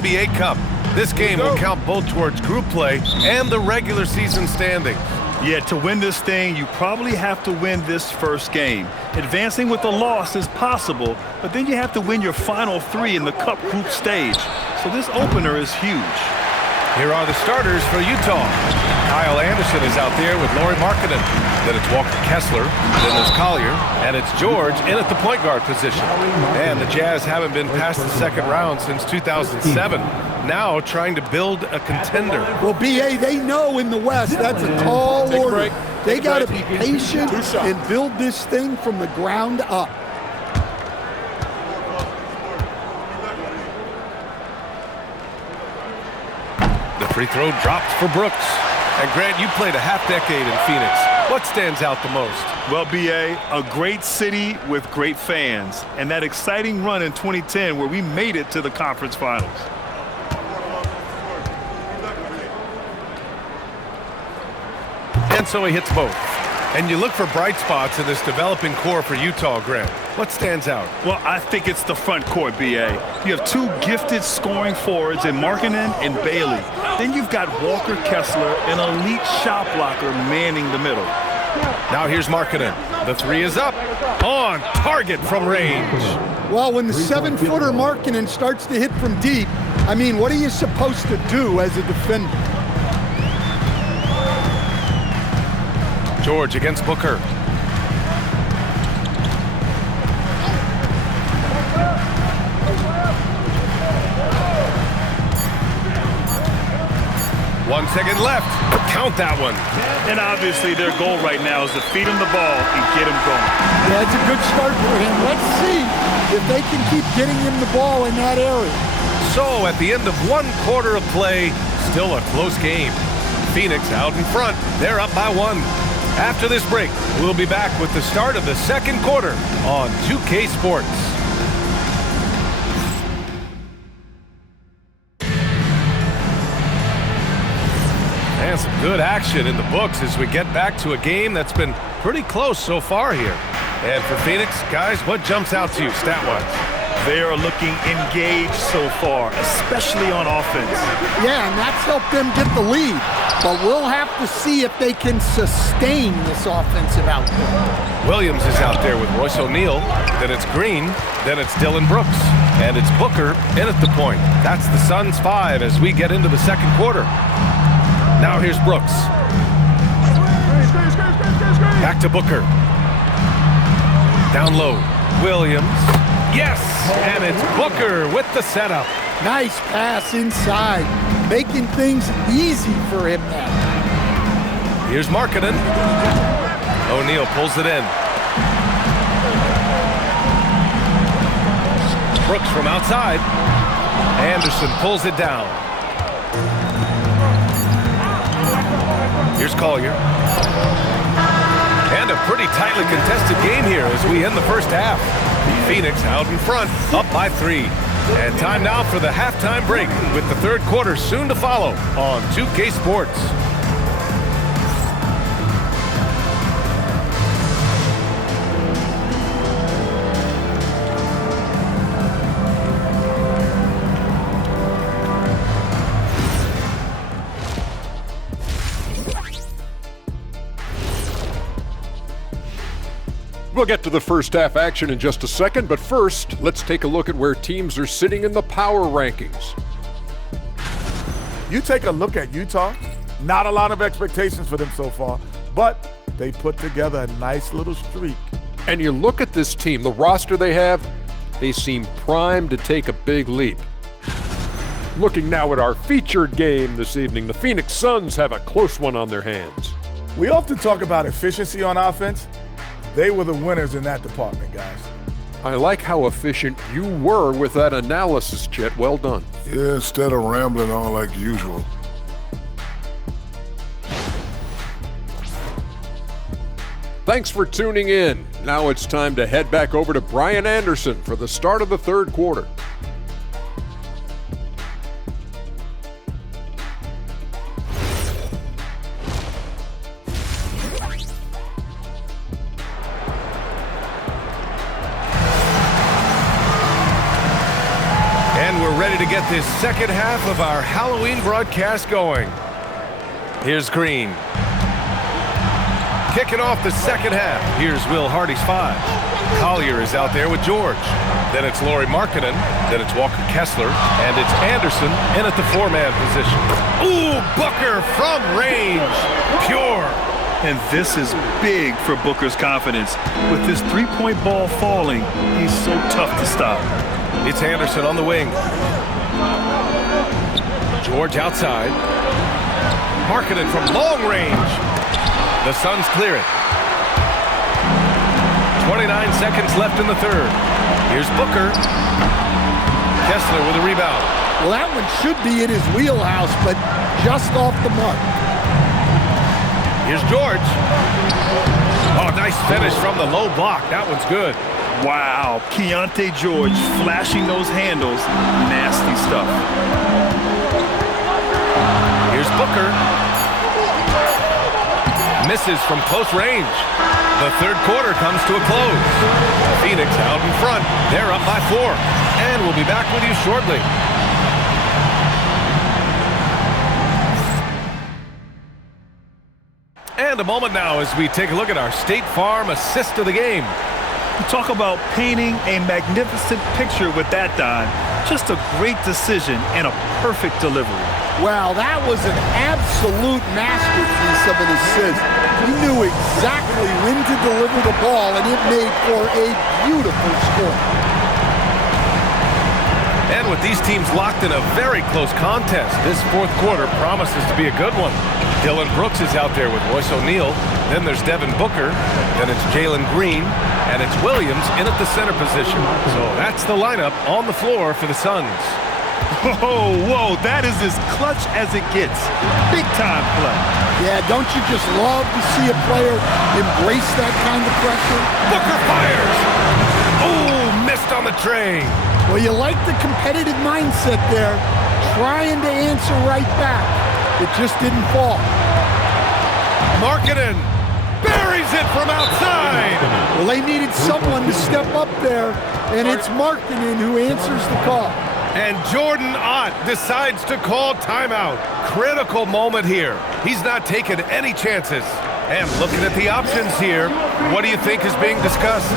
NBA Cup. This game will count both towards group play and the regular season standings. Yeah, to win this thing, you probably have to win this first game. Advancing with a loss is possible, but then you have to win your final 3 in the Cup group stage. So this opener is huge. Here are the starters for Utah. Kyle Anderson is out there with Lauri Markkanen. Then it's Walker Kessler. Then there's Collier. And it's George in at the point guard position. And the Jazz haven't been past the second round since 2007. Now trying to build a contender. Well, B.A., they know in the West that's a tall order. They got to be patient and build this thing from the ground up. The free throw dropped for Brooks. And Grant, you played a half-decade in Phoenix. What stands out the most? Well, B.A., a great city with great fans. And that exciting run in 2010 where we made it to the conference finals. And so he hits both. And you look for bright spots in this developing core for Utah, Grant. What stands out? Well, I think it's the front court, B.A. You have 2 gifted scoring forwards in Markkanen and Bailey. Then you've got Walker Kessler, an elite shot blocker, manning the middle. Now here's Markkanen. The 3 is up. On target from range. Well, when the 7-footer Markkanen starts to hit from deep, I mean, what are you supposed to do as a defender? George against Booker. One second left. Count that one. And obviously their goal right now is to feed him the ball and get him going. Yeah, it's a good start for him. Let's see if they can keep getting him the ball in that area. So at the end of 1 quarter of play, still a close game. Phoenix out in front. They're up by 1. After this break, we'll be back with the start of the second quarter on 2K Sports. And some good action in the books as we get back to a game that's been pretty close so far here. And for Phoenix, guys, what jumps out to you stat-wise? They are looking engaged so far, especially on offense. Yeah, and that's helped them get the lead. But we'll have to see if they can sustain this offensive output. Williams is out there with Royce O'Neal. Then it's Green. Then it's Dylan Brooks. And it's Booker in at the point. That's the Suns' 5 as we get into the second quarter. Now here's Brooks. Back to Booker. Down low. Williams. Yes! And it's Booker with the setup. Nice pass inside, making things easy for him now. Here's Markkanen. O'Neal pulls it in. Brooks from outside. Anderson pulls it down. Here's Collier. And a pretty tightly contested game here as we end the first half. Phoenix out in front, up by 3. And time now for the halftime break with the third quarter soon to follow on 2K Sports. We'll get to the first half action in just a second, but first, let's take a look at where teams are sitting in the power rankings. You take a look at Utah, not a lot of expectations for them so far, but they put together a nice little streak. And you look at this team, the roster they have, they seem primed to take a big leap. Looking now at our featured game this evening, the Phoenix Suns have a close one on their hands. We often talk about efficiency on offense. They were the winners in that department, guys. I like how efficient you were with that analysis, Chet. Well done. Yeah, instead of rambling on like usual. Thanks for tuning in. Now it's time to head back over to Brian Anderson for the start of the third quarter. get this second half of our Halloween broadcast going. Here's Green. Kicking off the second half. Here's Will Hardy's 5. Collier is out there with George. Then it's Lauri Markkanen. Then it's Walker Kessler. And it's Anderson in at the 4-man position. Ooh, Booker from range. Pure. And this is big for Booker's confidence. With his three-point ball falling, he's so tough to stop. It's Anderson on the wing. George outside. Markkanen from long range. The Suns clear it. 29 seconds left in the third. Here's Booker. Kessler with a rebound. Well, that one should be in his wheelhouse, but just off the mark. Here's George. Oh, nice finish from the low block. That one's good. Wow, Keyonte George flashing those handles. Nasty stuff. Here's Booker. Misses from close range. The third quarter comes to a close. Phoenix out in front. They're up by 4. And we'll be back with you shortly. And a moment now as we take a look at our State Farm assist of the game. You talk about painting a magnificent picture with that dime. Just a great decision and a perfect delivery. Well, that was an absolute masterpiece of an assist. He knew exactly when to deliver the ball, and it made for a beautiful score. And with these teams locked in a very close contest, this fourth quarter promises to be a good one. Dylan Brooks is out there with Royce O'Neal. Then there's Devin Booker. Then it's Jalen Green. And it's Williams in at the center position. So that's the lineup on the floor for the Suns. Whoa, that is as clutch as it gets. Big time play. Yeah, don't you just love to see a player embrace that kind of pressure? Booker fires. Oh, missed on the tray. Well, you like the competitive mindset there, trying to answer right back. It just didn't fall. Markkanen buries it from outside. Well, they needed someone to step up there, and it's Markkanen who answers the call. And Jordan Ott decides to call timeout. Critical moment here. He's not taking any chances. And looking at the options here, what do you think is being discussed?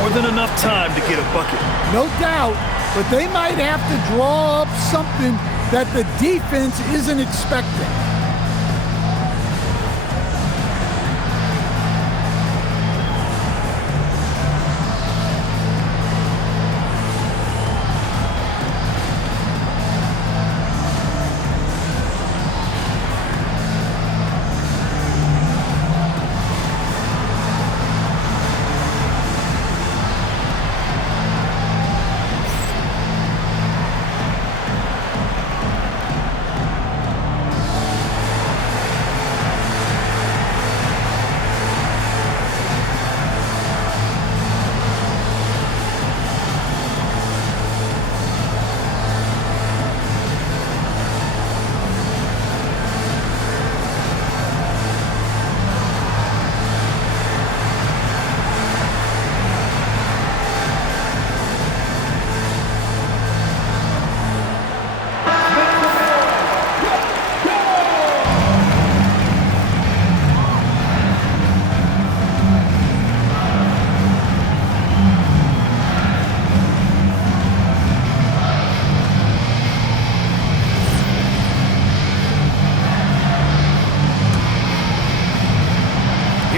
More than enough time to get a bucket. No doubt, but they might have to draw up something that the defense isn't expecting.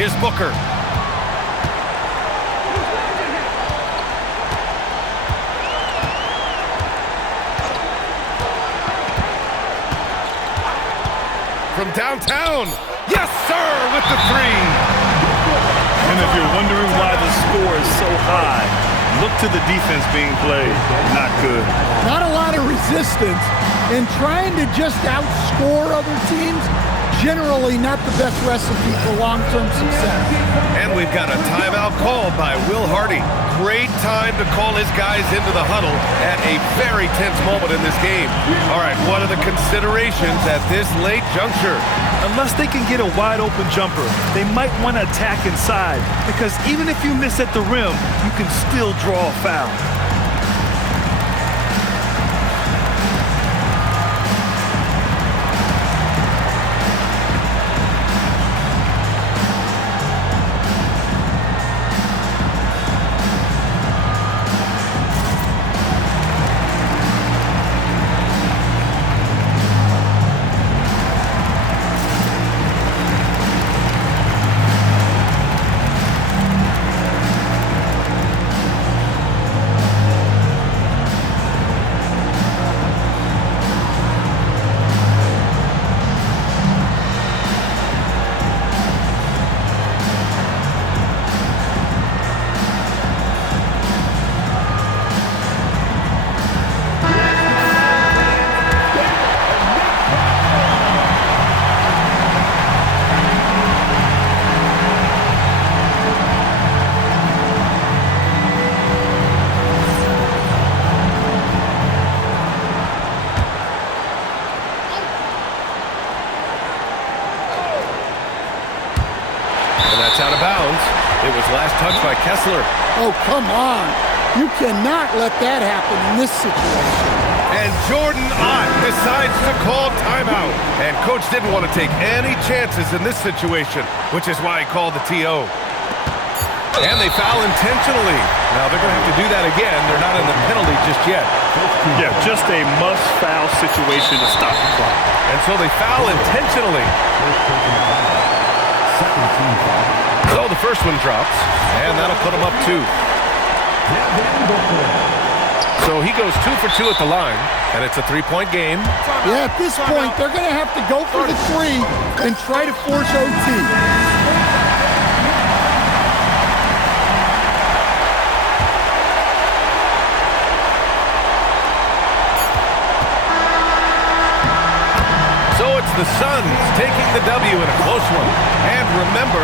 Here's Booker. From downtown. Yes, sir, with the 3. And if you're wondering why the score is so high, look to the defense being played. Not good. Not a lot of resistance, and trying to just outscore other teams, generally not the best recipe for long-term success. And we've got a timeout called by Will Hardy. Great time to call his guys into the huddle at a very tense moment in this game. All right, what are the considerations at this late juncture? Unless they can get a wide-open jumper, they might want to attack inside, because even if you miss at the rim, you can still draw a foul. out of bounds. It was last touched by Kessler. Oh, come on. You cannot let that happen in this situation. And Jordan Ott decides to call timeout. And coach didn't want to take any chances in this situation, which is why he called the TO. And they foul intentionally. Now they're going to have to do that again. They're not in the penalty just yet. Yeah, just a must-foul situation to stop the clock. And so they foul intentionally. So the first one drops, and that'll put him up 2. So he goes 2 for 2 at the line, and it's a 3-point game. Yeah, at this point, they're going to have to go for the 3 and try to force OT. So it's the Suns taking the W in a close one. And remember,